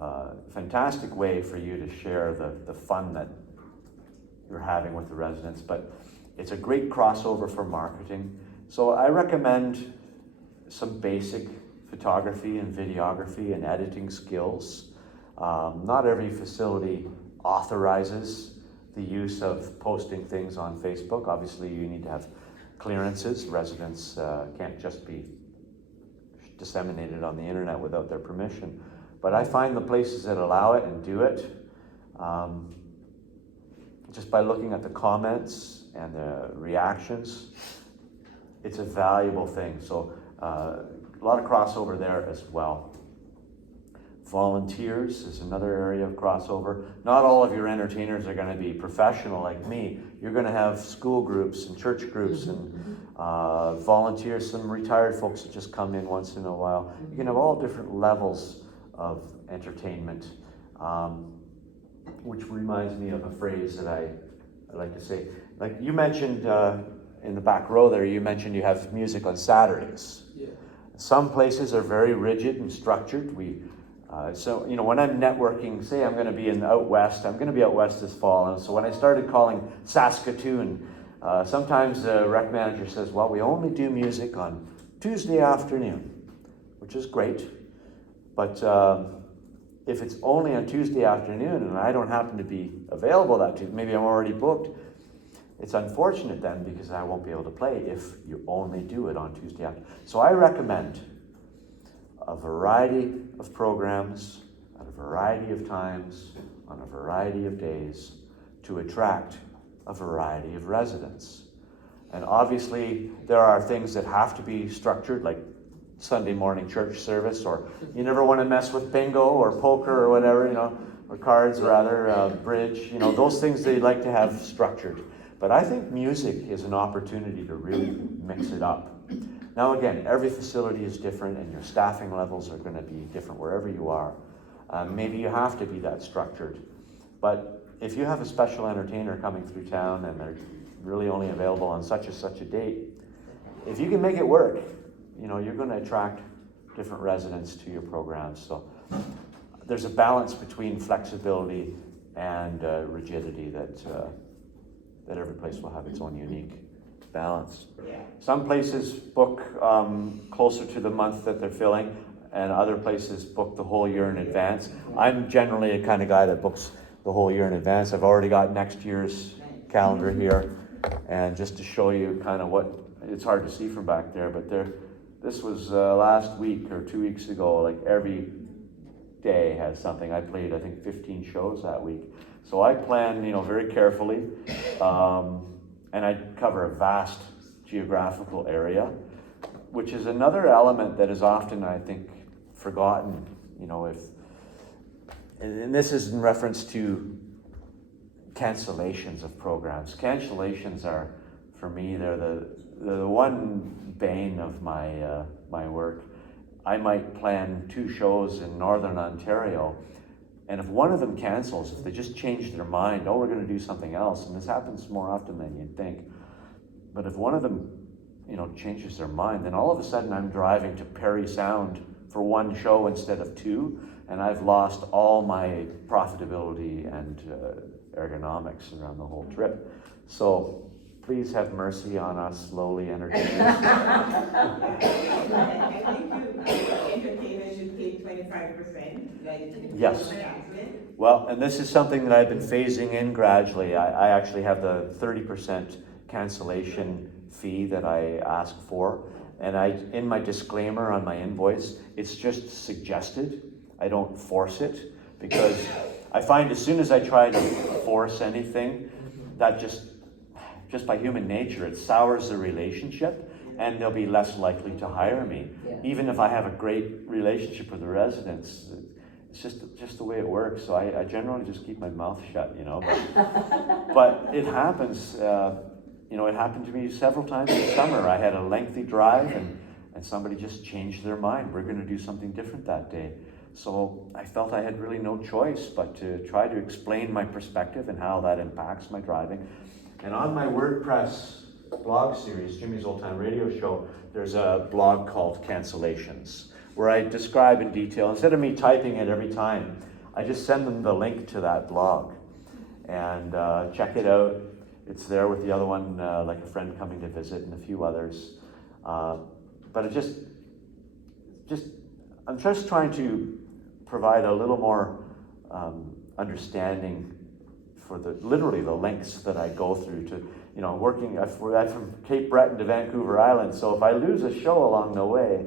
a fantastic way for you to share the fun that you're having with the residents, but it's a great crossover for marketing. So I recommend some basic photography and videography and editing skills. Not every facility authorizes the use of posting things on Facebook. Obviously, you need to have clearances. Residents can't just be disseminated on the internet without their permission. But I find the places that allow it and do it, just by looking at the comments and the reactions, it's a valuable thing. So a lot of crossover there as well. Volunteers is another area of crossover. Not all of your entertainers are going to be professional like me. You're going to have school groups and church groups and volunteers, some retired folks that just come in once in a while. You can have all different levels of entertainment, which reminds me of a phrase that I like to say. Like you mentioned in the back row there, you mentioned you have music on Saturdays. Yeah. Some places are very rigid and structured. So, you know, when I'm networking, say I'm going to be out west, I'm going to be out west this fall. And so when I started calling Saskatoon, sometimes the rec manager says, well, we only do music on Tuesday afternoon, which is great. But if it's only on Tuesday afternoon and I don't happen to be available that Tuesday, maybe I'm already booked, it's unfortunate then because I won't be able to play if you only do it on Tuesday afternoon. So I recommend a variety of programs at a variety of times on a variety of days to attract a variety of residents. And obviously there are things that have to be structured, like Sunday morning church service, or you never want to mess with bingo or poker or whatever, you know, or cards rather, bridge, you know, those things they like to have structured. But I think music is an opportunity to really mix it up. Now again, every facility is different and your staffing levels are going to be different wherever you are. Maybe you have to be that structured. But if you have a special entertainer coming through town and they're really only available on such a date, if you can make it work, you know, you're going to attract different residents to your programs. So there's a balance between flexibility and rigidity that every place will have its own unique balance. Yeah. Some places book closer to the month that they're filling, and other places book the whole year in advance. I'm generally a kind of guy that books the whole year in advance. I've already got next year's calendar here, and just to show you kind of what, it's hard to see from back there, but this was last week or 2 weeks ago, like every day has something. I played, I think, 15 shows that week. So I plan, you know, very carefully, and I cover a vast geographical area, which is another element that is often, I think, forgotten, you know, and this is in reference to cancellations of programs. Cancellations are, for me, they're the one bane of my work. I might plan 2 shows in Northern Ontario, and if one of them cancels, if they just change their mind, oh, we're going to do something else, and this happens more often than you'd think, but if one of them, you know, changes their mind, then all of a sudden I'm driving to Parry Sound for 1 show instead of 2, and I've lost all my profitability and ergonomics around the whole trip. So please have mercy on us lowly entertainers. I think entertainers should pay 25%, like. Yes. Taxes. Well, and this is something that I've been phasing in gradually. I actually have the 30% cancellation fee that I ask for. And in my disclaimer on my invoice, it's just suggested. I don't force it, because I find as soon as I try to force anything, that just by human nature, it sours the relationship, and they'll be less likely to hire me. Yeah. Even if I have a great relationship with the residents, it's just the way it works. So I generally just keep my mouth shut, you know. But it happens. You know, it happened to me several times this summer. I had a lengthy drive, and somebody just changed their mind. We're going to do something different that day. So I felt I had really no choice but to try to explain my perspective and how that impacts my driving. And on my WordPress blog series, Jimmy's Old Time Radio Show, there's a blog called Cancellations, where I describe in detail, instead of me typing it every time, I just send them the link to that blog. And check it out. It's there with the other one, like a friend coming to visit and a few others. But it I'm just trying to provide a little more understanding for literally the lengths that I go through to, you know, working. I'm from Cape Breton to Vancouver Island, so if I lose a show along the way,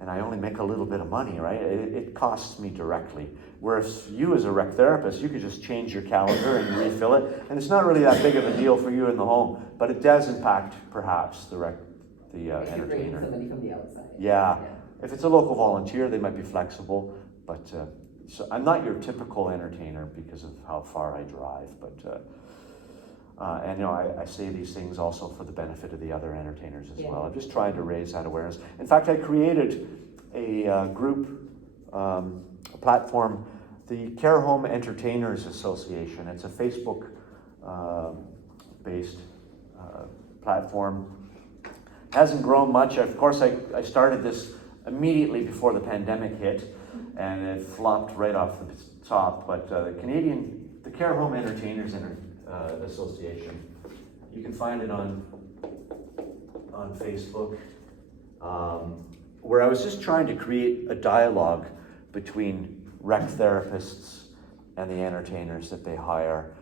and I only make a little bit of money, right, it costs me directly. Whereas you as a rec therapist, you could just change your calendar and refill it, and it's not really that big of a deal for you in the home, but it does impact perhaps the If you bring entertainer. somebody from the outside. Yeah. If it's a local volunteer, they might be flexible, but so I'm not your typical entertainer because of how far I drive, but and you know, I say these things also for the benefit of the other entertainers as well. I'm just trying to raise that awareness. In fact, I created a group, a platform, the Care Home Entertainers Association. It's a Facebook based platform. Hasn't grown much. Of course, I started this immediately before the pandemic hit, and it flopped right off the top. But the Care Home Entertainers Association, you can find it on Facebook, where I was just trying to create a dialogue between rec therapists and the entertainers that they hire,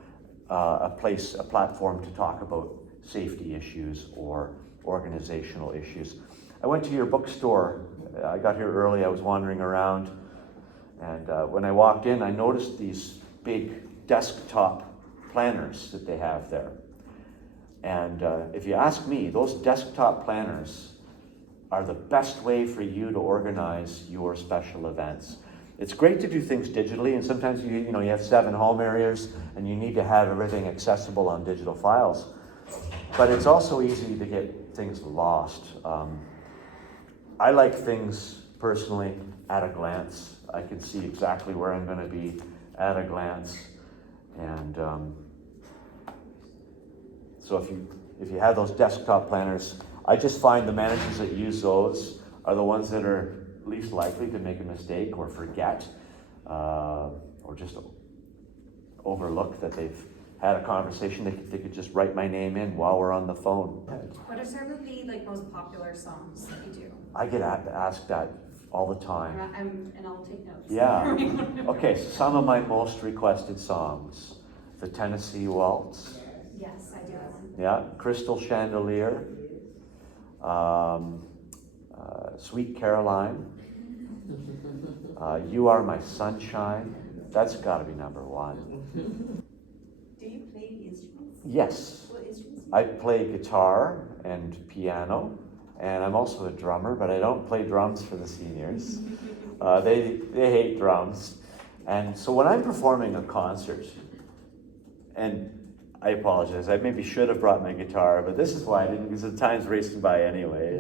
a platform to talk about safety issues or organizational issues. I went to your bookstore. I got here early. I was wandering around, and when I walked in, I noticed these big desktop planners that they have there. And if you ask me, those desktop planners are the best way for you to organize your special events. It's great to do things digitally, and sometimes you have 7 home areas and you need to have everything accessible on digital files. But it's also easy to get things lost. I like things personally at a glance. I can see exactly where I'm going to be at a glance. And so if you have those desktop planners, I just find the managers that use those are the ones that are least likely to make a mistake or forget or just overlook that they've had a conversation. They could just write my name in while we're on the phone. What are some of the most popular songs that you do? I get asked that all the time. And I'll take notes. Yeah. Okay, so some of my most requested songs: the Tennessee Waltz. Yes, I do that one. Yeah, Crystal Chandelier, Sweet Caroline, You Are My Sunshine. That's got to be number 1. Do you play instruments? Yes, What instruments? I play guitar and piano, and I'm also a drummer, but I don't play drums for the seniors. They hate drums. And so when I'm performing a concert, and I apologize, I maybe should have brought my guitar, but this is why I didn't, because the time's racing by anyway.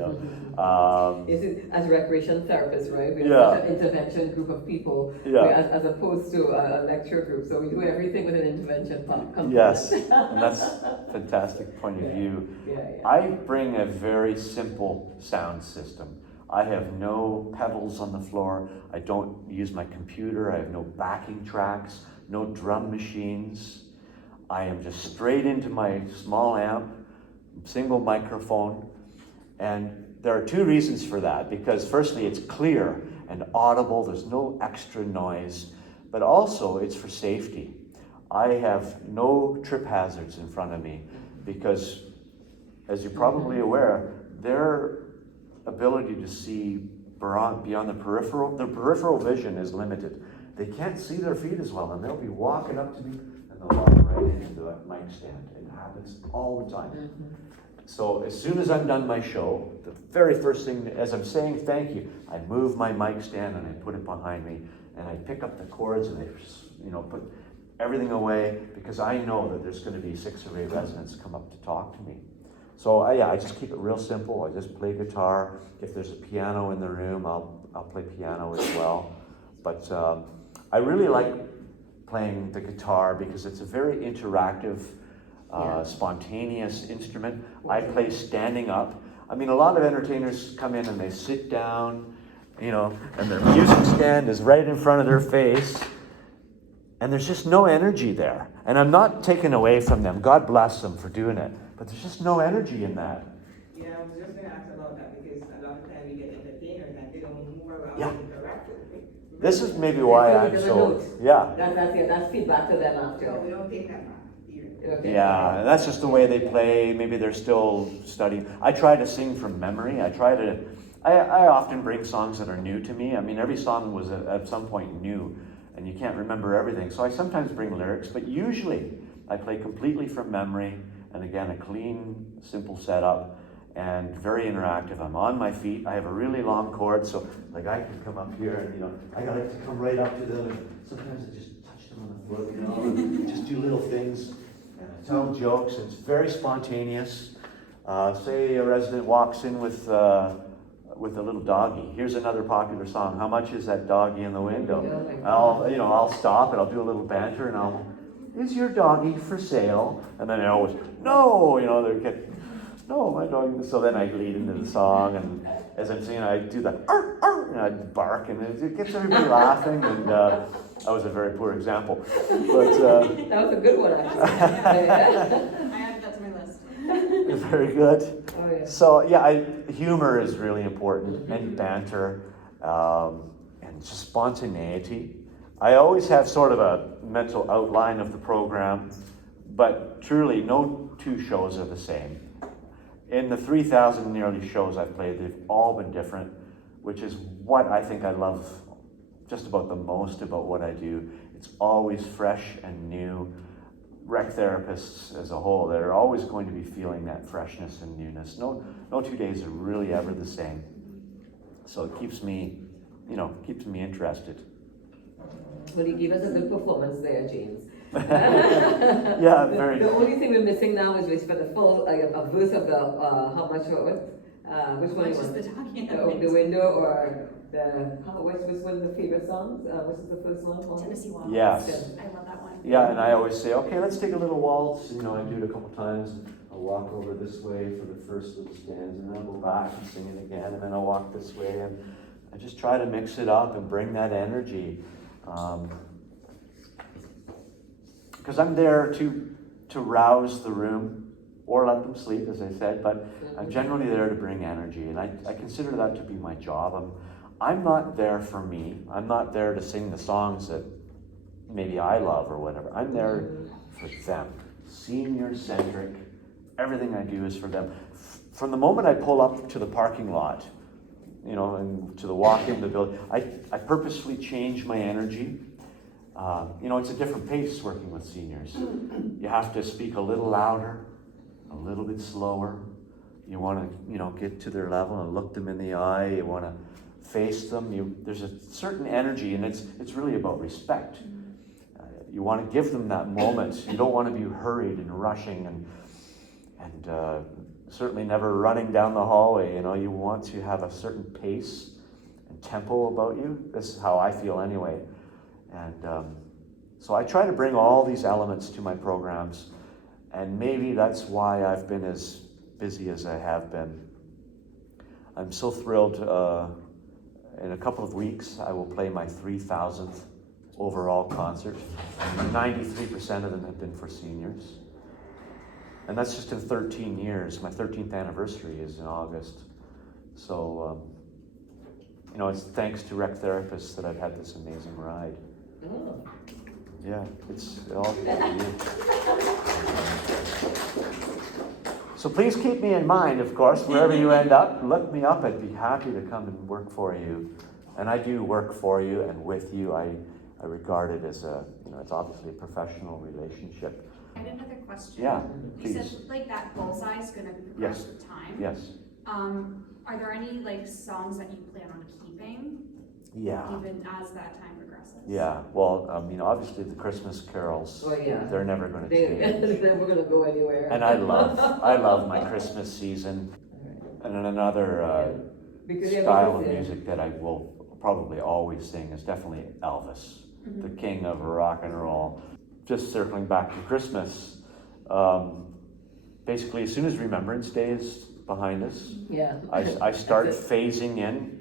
As a recreation therapist, right? We're Yeah. such an intervention group of people, Yeah. as opposed to a lecture group. So we do everything with an intervention component. Yes, and that's a fantastic point of view. Yeah. I bring a very simple sound system. I have no pedals on the floor. I don't use my computer. I have no backing tracks, no drum machines. I am just straight into my small amp, single microphone. And there are two reasons for that, because firstly, it's clear and audible, there's no extra noise, but also it's for safety. I have no trip hazards in front of me because, as you're probably aware, their ability to see beyond the peripheral vision is limited. They can't see their feet as well, and they'll be walking up to me and they'll walk right into the mic stand. It happens all the time. So as soon as I'm done my show, the very first thing, as I'm saying thank you, I move my mic stand and I put it behind me, and I pick up the cords and I, put everything away, because I know that there's going to be 6 or 8 residents come up to talk to me. So I just keep it real simple. I just play guitar. If there's a piano in the room, I'll play piano as well. But I really like playing the guitar because it's a very interactive, spontaneous instrument. I play standing up. I mean, a lot of entertainers come in and they sit down, and their music stand is right in front of their face, and there's just no energy there. And I'm not taking away from them. God bless them for doing it. But there's just no energy in that. Yeah, I was just gonna ask about that because a lot of times we get entertainers and they don't move around Yeah. and interact with me. This is maybe why I'm Because so, of notes. yeah. That's feedback to them So after. we don't take that much either. Okay. Yeah, and that's just the way they play. Maybe they're still studying. I try to sing from memory. I often bring songs that are new to me. I mean, every song was at some point new, and you can't remember everything. So I sometimes bring lyrics, but usually I play completely from memory. And again, a clean, simple setup, and very interactive. I'm on my feet. I have a really long cord, so like I can come up here and I like to come right up to them, and sometimes I just touch them on the foot, and just do little things. And I tell jokes. It's very spontaneous. Say a resident walks in with a little doggy. Here's another popular song. How much is that doggy in the window? I'll stop and I'll do a little banter, and is your doggy for sale? And then I always, no, no, my doggy. So then I lead into the song, and as I'm singing, I do that, and I bark, and it gets everybody laughing, and that was a very poor example. But That was a good one, actually. I added that to my list. it's very good. Oh, yeah. So humor is really important, and banter, and just spontaneity. I always have sort of a mental outline of the program, but truly no 2 shows are the same. In the 3,000 nearly shows I've played, they've all been different, which is what I think I love just about the most about what I do. It's always fresh and new. Rec therapists as a whole, they're always going to be feeling that freshness and newness. No 2 days are really ever the same. So it keeps me interested. Well, you gave us a good performance there, James. Yeah, very. The only thing we're missing now is for the full a verse of the how much or what? Which one? Which you is want? the doggy in The window or which one of the favorite songs? Which is the first one? Tennessee Waltz. Yes. I love that one. Yeah, and I always say, okay, let's take a little waltz. I do it a couple times. I'll walk over this way for the first little stanza, and then I'll go back and sing it again, and then I'll walk this way, and I just try to mix it up and bring that energy. Because I'm there to rouse the room or let them sleep, as I said, but I'm generally there to bring energy, and I consider that to be my job. I'm not there for me. I'm not there to sing the songs that maybe I love or whatever. I'm there for them. Senior-centric. Everything I do is for them. From the moment I pull up to the parking lot, and to the walk in the building, I purposefully change my energy. It's a different pace working with seniors. You have to speak a little louder, a little bit slower. You want to, get to their level and look them in the eye. You want to face them. There's a certain energy, and it's really about respect. You want to give them that moment. You don't want to be hurried and rushing and certainly never running down the hallway. You want to have a certain pace and tempo about you. This is how I feel anyway. And so I try to bring all these elements to my programs, and maybe that's why I've been as busy as I have been. I'm so thrilled. In a couple of weeks, I will play my 3,000th overall concert. 93% of them have been for seniors. And that's just in 13 years. My 13th anniversary is in August. So, you know, it's thanks to rec therapists that I've had this amazing ride. Oh. Yeah, it's all good for you. So please keep me in mind, of course, wherever you end up. Look me up. I'd be happy to come and work for you. And I do work for you and with you. I regard it as a, you know, it's obviously a professional relationship. I had another question. Yeah, You please. said like that bullseye is gonna progress Yes. with time. Yes. Are there any like songs that you plan on keeping Yeah. even as that time progresses? Yeah. Well, you know, obviously the Christmas carols, Oh, yeah. they're never going to They, change. they're never gonna go anywhere. And I love my Christmas season. Alright. And then another Because yeah, style of because, music that I will probably always sing is definitely Elvis, Mhm. the king of rock and roll. Just circling back to Christmas, basically as soon as Remembrance Day is behind us, Yeah. I start That's it. phasing in.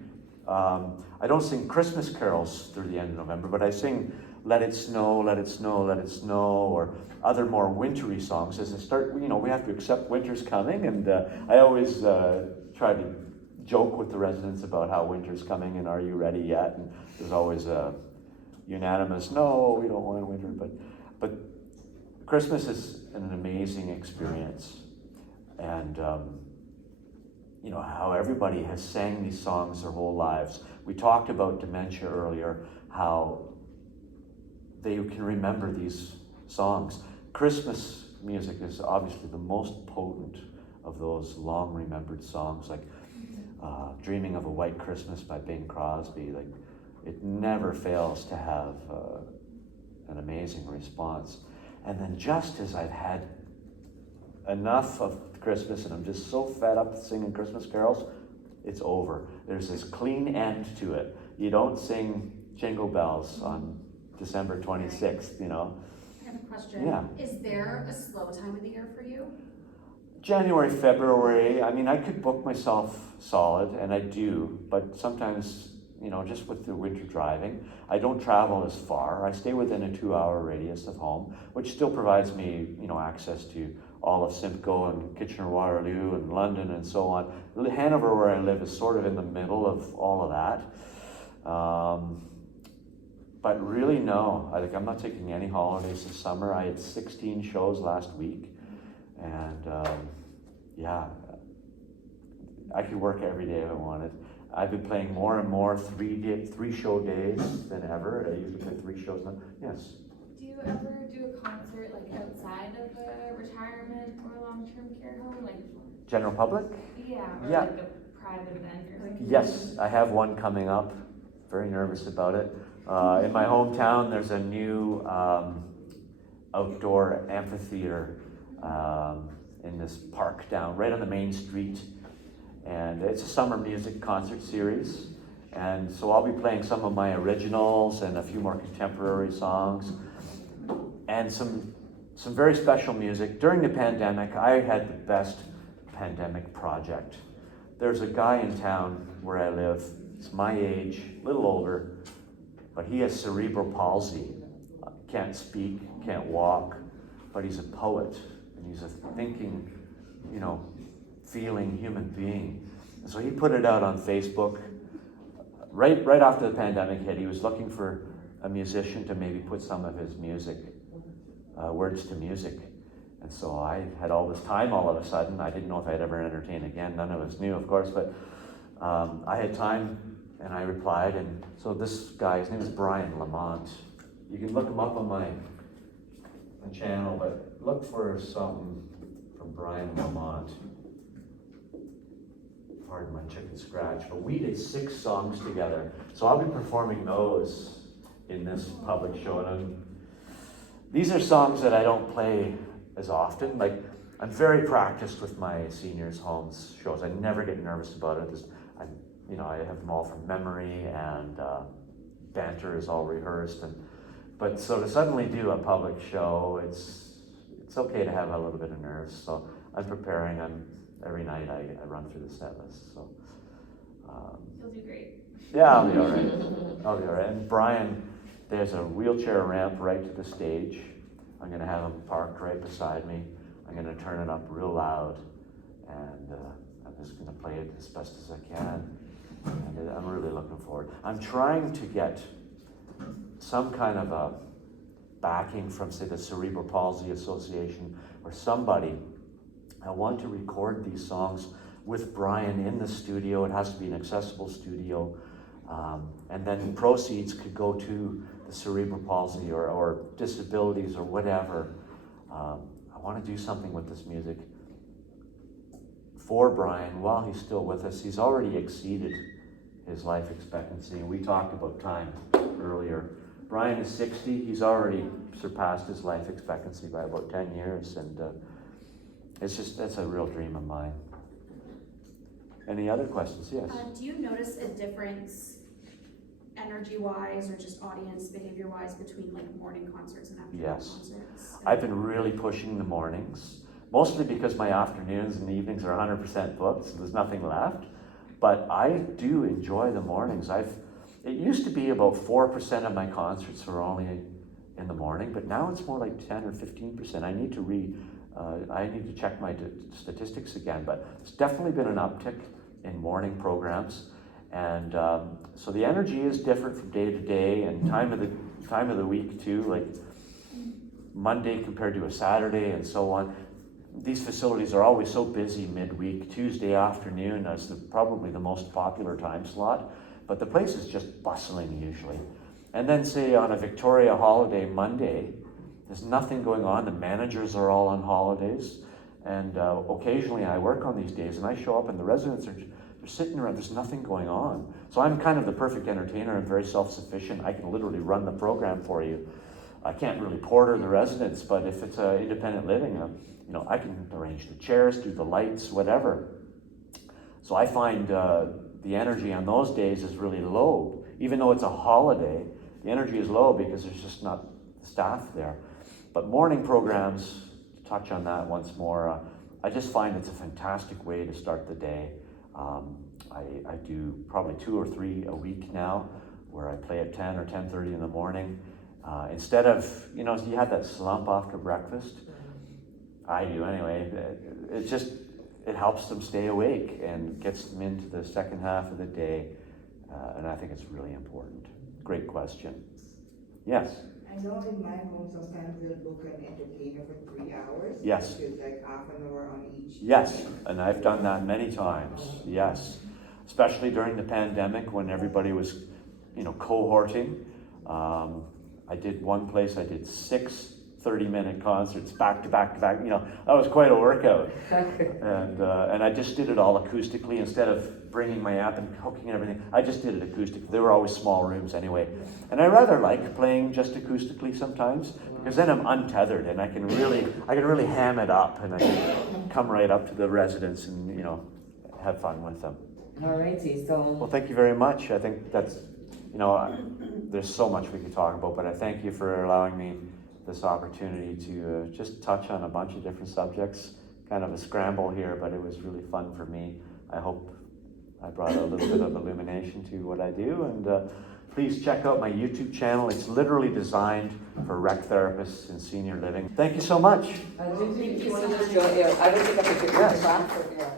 I don't sing Christmas carols through the end of November, but I sing Let It Snow, Let It Snow, Let It Snow, or other more wintry songs as I start, you know, we have to accept winter's coming, and I always try to joke with the residents about how winter's coming and are you ready yet? And there's always a unanimous, no, we don't want winter, but Christmas is an amazing experience. And you know, how everybody has sang these songs their whole lives. We talked about dementia earlier, how they can remember these songs. Christmas music is obviously the most potent of those long remembered songs, like Dreaming of a White Christmas by Bing Crosby. Like, it never fails to have an amazing response. And then just as I've had enough of Christmas and I'm just so fed up singing Christmas carols, it's over. There's this clean end to it. You don't sing Jingle Bells on December 26th, you know. I have a question. Yeah. Is there a slow time of the year for you? January, February, I mean, I could book myself solid, and I do, but sometimes, you know, just with the winter driving, I don't travel as far. I stay within a 2-hour radius of home, which still provides me, you know, access to all of Simcoe and Kitchener-Waterloo and London and so on. Hanover, where I live, is sort of in the middle of all of that. But really, no, I'm not taking any holidays this summer. I had 16 shows last week, and yeah, I could work every day if I wanted. I've been playing more and more three-show days than ever. I usually play 3 shows now. Yes. Do you ever do a concert like outside of a retirement or long-term care home, like? General public? Yeah, or Yeah. like a private event or something? Yes, I have one coming up. Very nervous about it. In my hometown, there's a new outdoor amphitheater in this park right on the main street. And it's a summer music concert series. And so I'll be playing some of my originals and a few more contemporary songs and some very special music. During the pandemic, I had the best pandemic project. There's a guy in town where I live. He's my age, a little older, but he has cerebral palsy. Can't speak, can't walk, but he's a poet and he's a thinking, you know, feeling human being. And so he put it out on Facebook right after the pandemic hit. He was looking for a musician to maybe put some of his music, words to music. And so I had all this time all of a sudden. I didn't know if I'd ever entertain again. None of us knew, of course, but I had time and I replied. And so this guy, his name is Brian Lamont. You can look him up on my channel, but look for something from Brian Lamont. Pardon my chicken scratch, but we did 6 songs together. So I'll be performing those in this public show. And these are songs that I don't play as often. Like, I'm very practiced with my seniors' homes shows. I never get nervous about it. I have them all from memory, and banter is all rehearsed. But so to suddenly do a public show, it's okay to have a little bit of nerves. So I'm preparing. Every night I run through the set list. So You'll do great. yeah, I'll be all right. I'll be all right. And Brian, there's a wheelchair ramp right to the stage. I'm going to have him parked right beside me. I'm gonna turn it up real loud, and I'm just gonna play it as best as I can. And I'm really looking forward. I'm trying to get some kind of a backing from, say, the Cerebral Palsy Association or somebody. I want to record these songs with Brian in the studio. It has to be an accessible studio. And then proceeds could go to the cerebral palsy or disabilities or whatever. I want to do something with this music for Brian while he's still with us. He's already exceeded his life expectancy, and we talked about time earlier. Brian is 60. He's already surpassed his life expectancy by about 10 years, and that's a real dream of mine. Any other questions? Yes. Do you notice a difference energy-wise or just audience behavior-wise between like morning concerts and afternoon concerts? I've been really pushing the mornings, mostly because my afternoons and evenings are 100% booked, so there's nothing left. But I do enjoy the mornings. It used to be about 4% of my concerts were only in the morning, but now it's more like 10 or 15%. I need to check my statistics again, but it's definitely been an uptick in morning programs. And so the energy is different from day to day, and time of the week too, like Monday compared to a Saturday and so on. These facilities are always so busy midweek. Tuesday afternoon is probably the most popular time slot, but the place is just bustling usually. And then say on a Victoria holiday Monday, there's nothing going on. The managers are all on holidays, and occasionally I work on these days, and I show up and the residents they're sitting around, there's nothing going on. So I'm kind of the perfect entertainer. I'm very self-sufficient. I can literally run the program for you. I can't really porter the residents, but if it's independent living, I can arrange the chairs, do the lights, whatever. So I find the energy on those days is really low. Even though it's a holiday, the energy is low because there's just not staff there. But morning programs, to touch on that once more, I just find it's a fantastic way to start the day. I do probably 2 or 3 a week now, where I play at 10 or 10:30 in the morning. Instead of, you had that slump after breakfast. I do anyway. It helps them stay awake and gets them into the second half of the day. And I think it's really important. Great question. Yes? I know in my home sometimes they'll book an entertainer for 3 hours. Yes. Which is like half an hour on each. Yes, and I've done that many times, yes. Especially during the pandemic when everybody was, cohorting. I did one place, I did 6 30-minute concerts back to back to back. That was quite a workout. And I just did it all acoustically instead of bringing my amp and hooking and everything. I just did it acoustic. They were always small rooms anyway. And I rather like playing just acoustically sometimes because then I'm untethered and I can really ham it up and I can come right up to the residents and have fun with them. Alrighty, so. Well, thank you very much. I think that's there's so much we could talk about, but I thank you for allowing me this opportunity to just touch on a bunch of different subjects. Kind of a scramble here, but it was really fun for me. I hope I brought a little bit of illumination to what I do, and please check out my YouTube channel. It's literally designed for rec therapists in senior living. Thank you so much. I think you want to just draw here. I will take a picture. Yes. Back from here.